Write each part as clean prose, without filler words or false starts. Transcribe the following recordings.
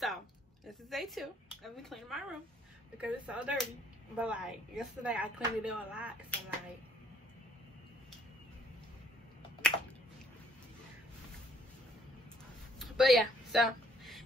So this is day 2 of me cleaning my room because it's so dirty. But like yesterday I cleaned it up a lot, so like but yeah, so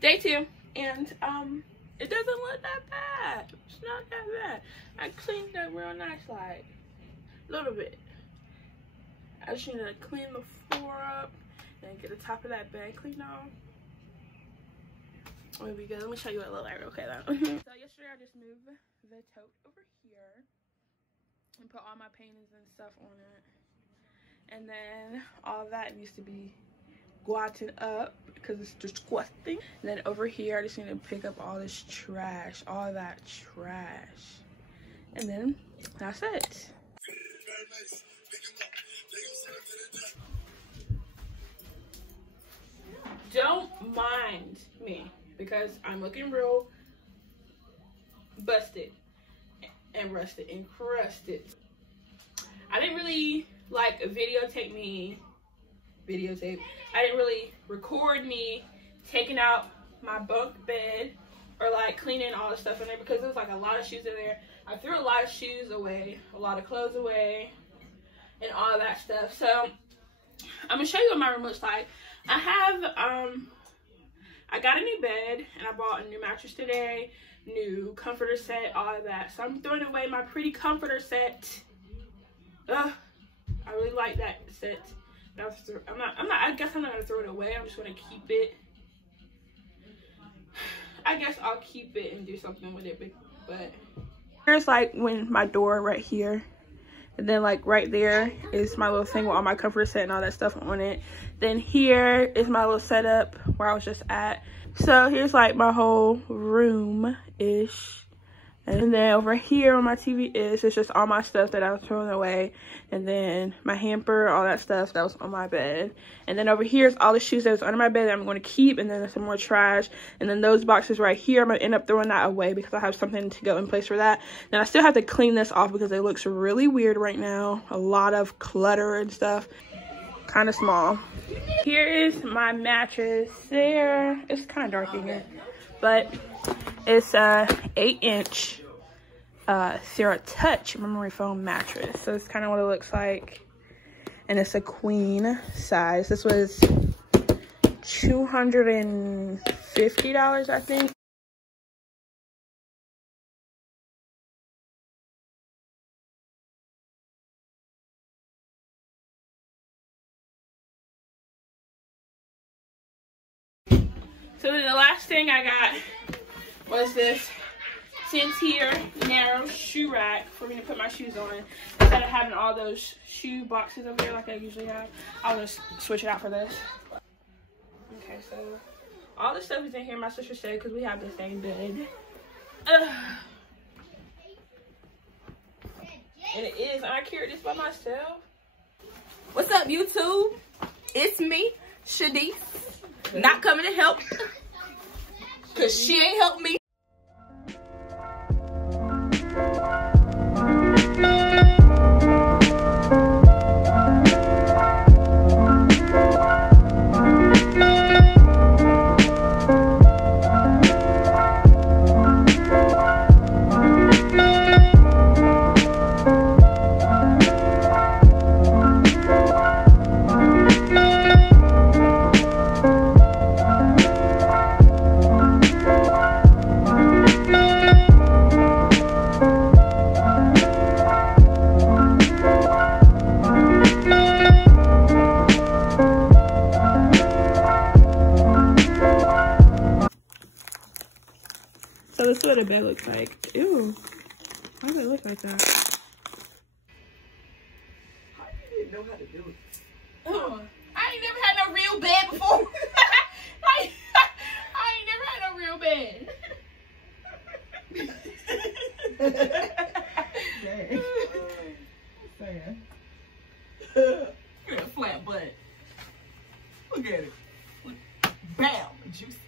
day 2, and it doesn't look that bad. It's not that bad. I cleaned it up real nice, like a little bit. I just need to clean the floor up and get the top of that bed cleaned off. It'll be good. Let me show you what it looked like real quick though. So yesterday I just moved the tote over here and put all my paintings and stuff on it. And then all that needs to be squatted up because it's disgusting. And then over here I just need to pick up all this trash, all that trash. And then that's it. Don't mind me because I'm looking real busted and rusted and crusted. I didn't really like videotape. I didn't really record me taking out my bunk bed or like cleaning all the stuff in there because there's like a lot of shoes in there. I threw a lot of shoes away, a lot of clothes away, and all of that stuff. So I'm gonna show you what my room looks like. I have I got a new bed and I bought a new mattress today, new comforter set, all of that. So I'm throwing away my pretty comforter set. Ugh, I really like that set. I guess I'm not gonna throw it away. I'm just gonna keep it. I guess I'll keep it and do something with it, but here's like when my door right here. And then like right there is my little thing with all my comforter set and all that stuff on it. Then here is my little setup where I was just at. So here's like my whole room-ish. And then over here where my TV is, it's just all my stuff that I was throwing away. And then my hamper, all that stuff that was on my bed. And then over here is all the shoes that was under my bed that I'm going to keep. And then there's some more trash. And then those boxes right here, I'm going to end up throwing that away because I have something to go in place for that. Then I still have to clean this off because it looks really weird right now. A lot of clutter and stuff. Kind of small. Here is my mattress there. It's kind of dark in here. But it's a 8-inch Sarah Touch memory foam mattress. So it's kind of what it looks like. And it's a queen size. This was $250, I think. So then the last thing I got was this 10-tier narrow shoe rack for me to put my shoes on. Instead of having all those shoe boxes over there like I usually have, I'll just switch it out for this. Okay, so all the stuff is in here, my sister said, because we have the same bed. And it is, I carried this by myself. What's up, YouTube? It's me, Shadice. Not coming to help, because she ain't helped me. So this is what a bed looks like. Ew. Why does it look like that? How you didn't know how to do it? Oh, I ain't never had no real bed before. I ain't never had no real bed. Dang. Saying. Look at a flat butt. Look at it. Look. Bam! Juicy.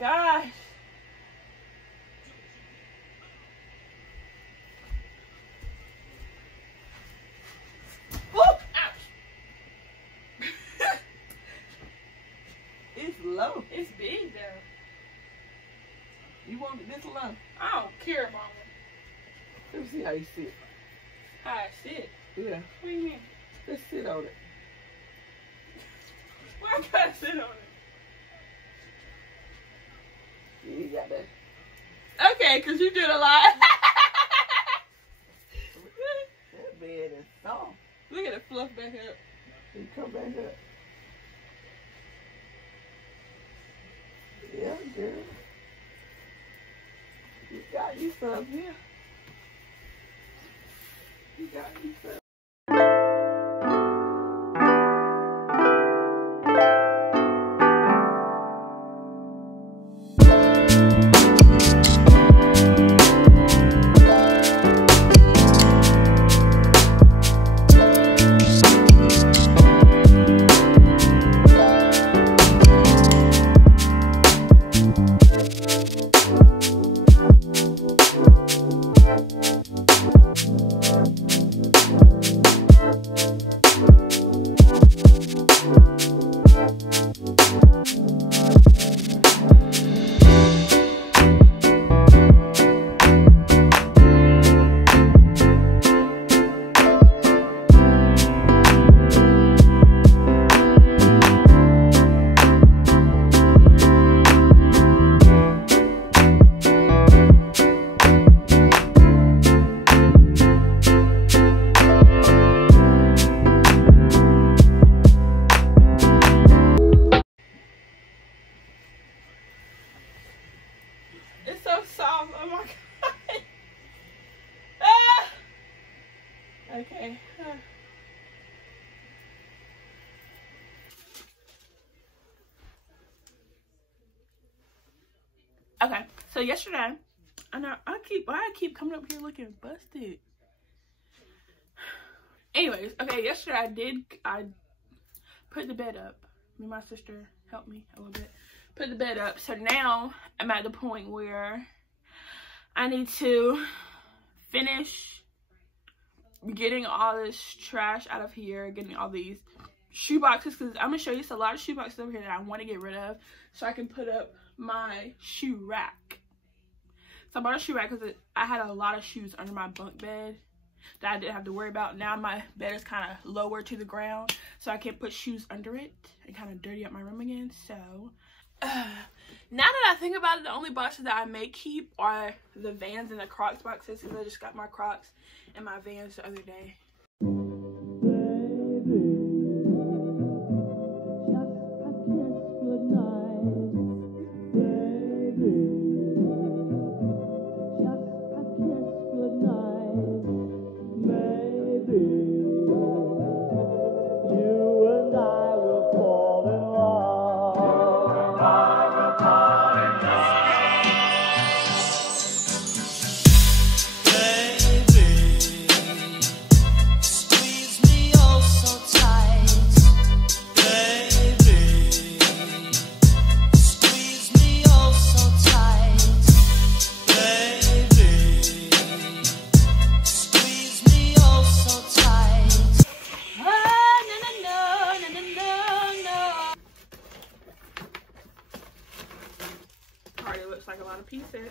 gosh. Whoop! Ouch. It's low. It's big though. You want it this low? I don't care about it. Let me see how you sit. How I sit? Yeah. What do you mean? Let's sit on it. Why I gotta sit on it? You got that. Okay, because you did a lot. That bed is soft. Look at it fluff back up. You come back up. Yeah, girl. You got you some here. You got you some. It's so soft. Oh my god. Ah! Okay. Okay. So yesterday, I know why I keep coming up here looking busted. Anyways, okay, yesterday I put the bed up. Me and my sister helped me a little bit. Put the bed up. So now I'm at the point where I need to finish getting all this trash out of here, getting all these shoe boxes, because I'm gonna show you a lot of shoe boxes over here that I want to get rid of so I can put up my shoe rack. So I bought a shoe rack because I had a lot of shoes under my bunk bed that I didn't have to worry about. Now my bed is kind of lower to the ground, so I can't put shoes under it and kind of dirty up my room again. So now that I think about it, the only boxes that I may keep are the Vans and the Crocs boxes, because I just got my Crocs and my Vans the other day. Like a lot of pieces.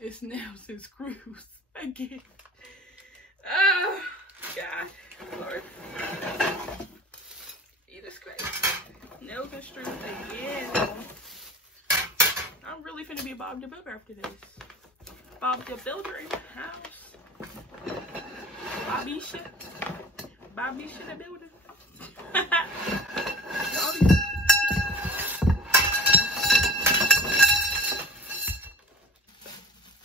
It's nails and screws again. Oh God, Lord. Jesus Christ. Nails and screws again. I'm really finna be Bob the Builder after this. Bob the Builder in the house. Bobby the Builder.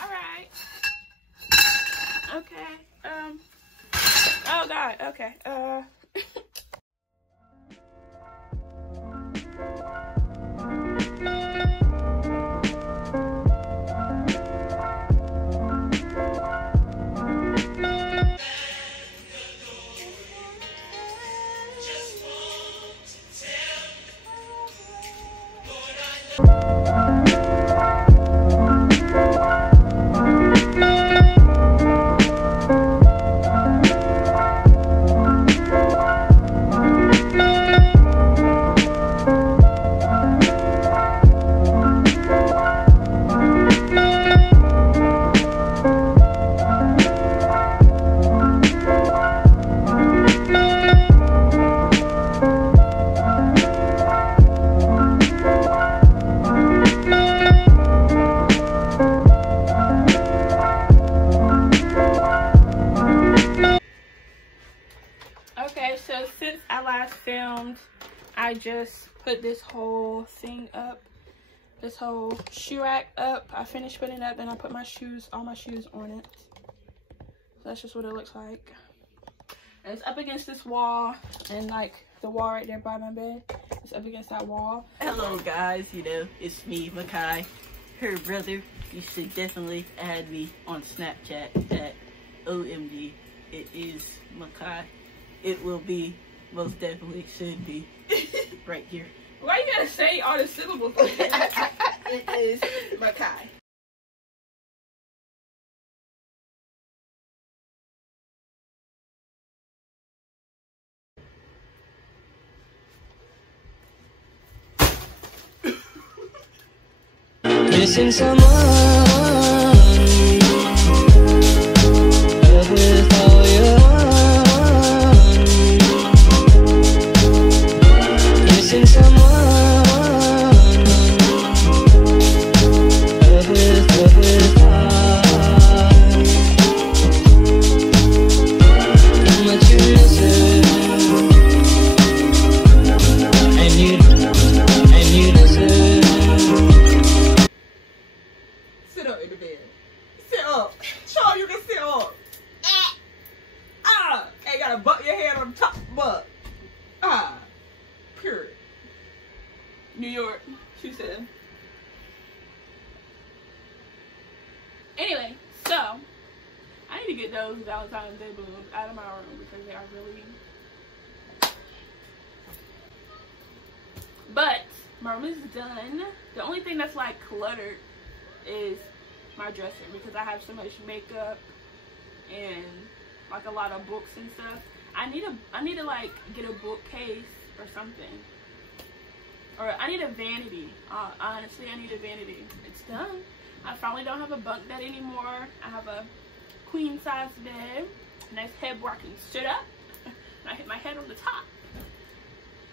Alright. Okay. Oh God, okay. I just put this whole thing up, this whole shoe rack up. I finished putting it up, then I put my shoes, all my shoes on it. So that's just what it looks like. And it's up against this wall, and like the wall right there by my bed, it's up against that wall. Hello guys, you know, it's me, Makai, her brother. You should definitely add me on Snapchat at OMG. It is Makai. It will be, most definitely should be, right here. Why you gotta say all the syllables like that? It is Makai. Missing someone, love with all your heart. Missing someone, love with heart. How much you miss her, and you deserve. Sit up in the bed. Sit up. Show you can sit up. Hey, gotta butt your head on the top butt. Period. New York, she said. Anyway, so I need to get those Valentine's Day balloons out of my room because they are really. But my room is done. The only thing that's like cluttered is my dresser because I have so much makeup and like a lot of books and stuff. I need to like get a bookcase or something, or I need a vanity. Honestly, I need a vanity. It's done. I finally don't have a bunk bed anymore. I have a queen size bed, nice head where I can sit up and I hit my head on the top.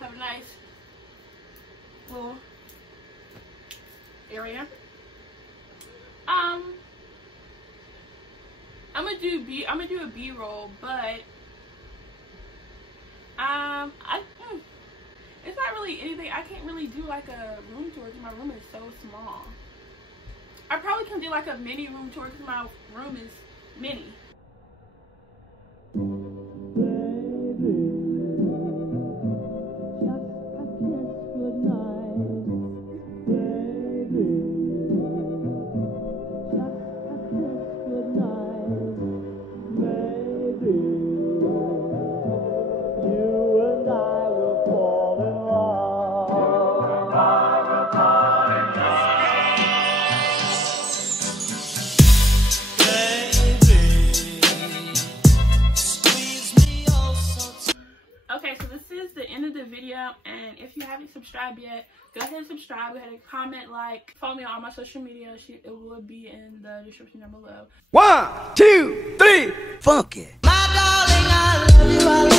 Have a nice little area. I'm gonna do a B-roll, but it's not really anything. I can't really do like a room tour because my room is so small. I probably can do like a mini room tour because my room is mini. Okay, so this is the end of the video, and if you haven't subscribed yet, go ahead and subscribe. Go ahead and comment, like, follow me on all my social media. It will be in the description down below. 1, 2, 3, funk it. My darling, I love you.